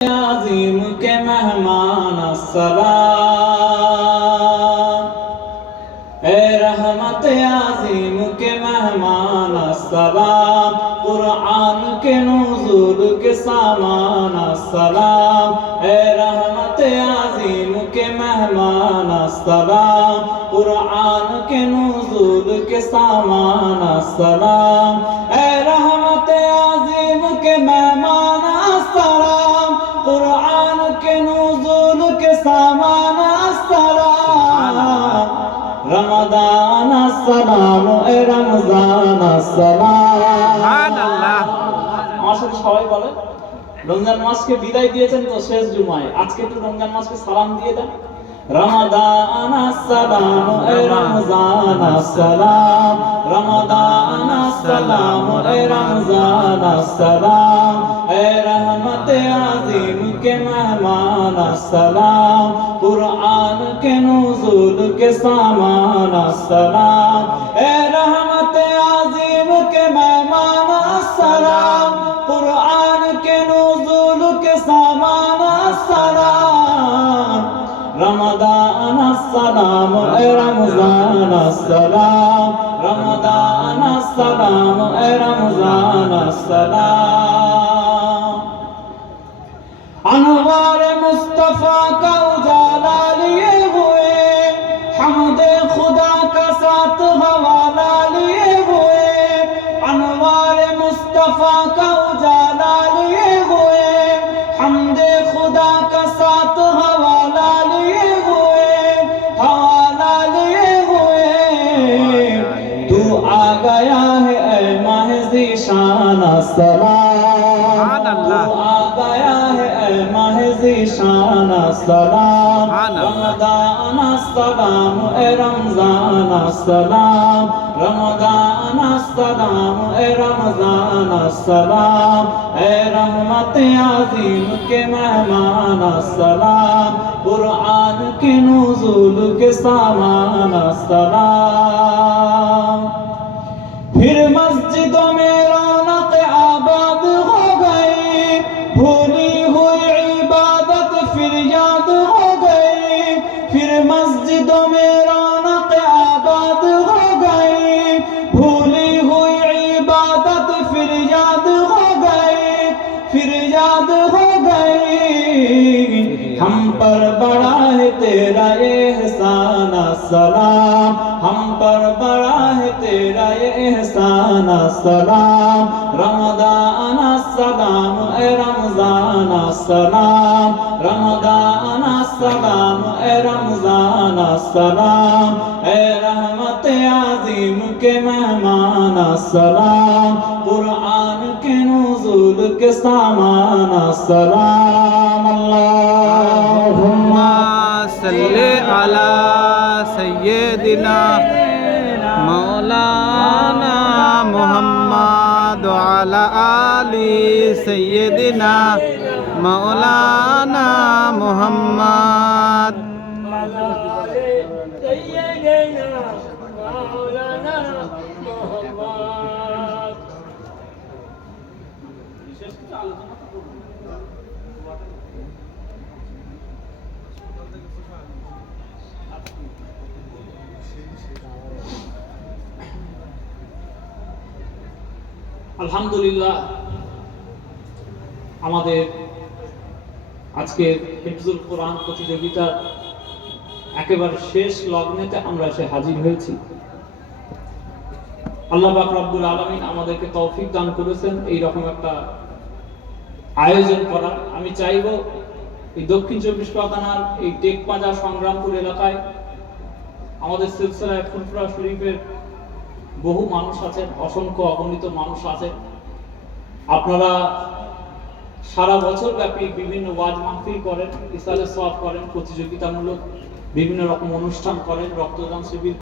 आज़ीम के मेहमान अस्सलाम, ए रहमत आज़ीम के मेहमान अस्सलाम, कुरान के नुज़ूल के सामान अस्सलाम, ए रहमत आज़ीम के मेहमान अस्सलाम, कुरान के नुज़ूल के सामान अस्सलाम, ए रहमत आज़ीम के मेहमान अस्सलाम, कुरान के नुज़ूल के सामान अस्सलाम, रमज़ान अस्सलाम, ए रमज़ान अस्सलाम। সুবহানাল্লাহ। আমার সাথে সবাই বলে, রমজান মাসকে বিদায় দিয়েছেন তো শেষ জুমায়, আজকে একটু রমজান মাসকে সালাম দিয়ে দেন। রমাদান আসসালাম, এ রমজান আসসালাম, রমাদান আসসালাম, এ রমজান আসসালাম, এ रहमत आज़ीम के मेहमान अस्सलाम, कुरान के नुज़ूल के सामान अस्सलाम, ए रहमत आज़ीम के मेहमान अस्सलाम, कुरान के नुज़ूल के सामान अस्सलाम, रमज़ान अस्सलाम, ए रमज़ान अस्सलाम, रमज़ान अस्सलाम, ए रमज़ान अस्सलाम। अनवार मुस्तफा का उजाला लिए हुए, हमदे खुदा का साथ हवाला लिए हुए, अनवार मुस्तफा का उजाला लिए हुए, हमदे खुदा का साथ हवाला लिए हुए, हवाला लिए हुए। तू आ गया है ऐ माह ज़ीशान अस्सलाम, तू आ गया है ऐ माह ज़ीशान अस्सलाम, रमज़ान अस्सलाम, ए रमज़ान अस्सलाम, रमज़ान अस्सलाम, ए रमज़ान अस्सलाम, ए रहमत आज़ीम के मेहमान अस्सलाम, कुरान के नुज़ूल के सामान अस्सलाम। फिर मस्जिदों में रौनक आबाद हो गई, भूली हुई इबादत फिर याद हो गई, फिर मस्जिदों में रौनक आबाद हो गई, भूली हुई इबादत फिर याद हो गई, फिर याद हो गई। हम पर बड़ा है तेरा एहसान अस्सलाम, हम पर बड़ा है तेरा एहसान अस्सलाम, रमज़ान अस्सलाम, ए रमज़ान अस्सलाम, रमज़ान अस्सलाम, ए रमज़ान अस्सलाम, ए रहमत आज़ीम के मेहमान अस्सलाम, कुरान के नुज़ूल के सामान अस्सलाम। अल्लाहुम्मा सल्ले अला सय्यदिना मौलाना मुहम्मद व अला आलि सय्यदिना मौलाना मुहम्मद। আলহামদুলিল্লাহ, আমাদের আজকে হিফজুল কোরআন প্রতিযোগিতা একেবারে শেষ লগ্নেতে আমরা এসে হাজির হয়েছি। আল্লাহ পাক রব্বুল আলামিন আমাদেরকে তৌফিক দান করেছেন এই রকম একটা আয়োজন করার। আমি চাইবো এই দক্ষিণ চব্বিশ পরগনার এই টেকপাঁজা সংগ্রামপুর এলাকায় আমাদের সিলসিলায় ফুরফুরা শরীফের বহু মানুষ আছেন, অসংখ্য অগণিত মানুষ আছেন। আপনারা সারা বছর ব্যাপী বিভিন্ন ওয়াজ মাহফিল করেন, ইসালে সওয়াব করেন, প্রতিযোগিতামূলক বিভিন্ন রকম অনুষ্ঠান করেন, রক্তদান শিবির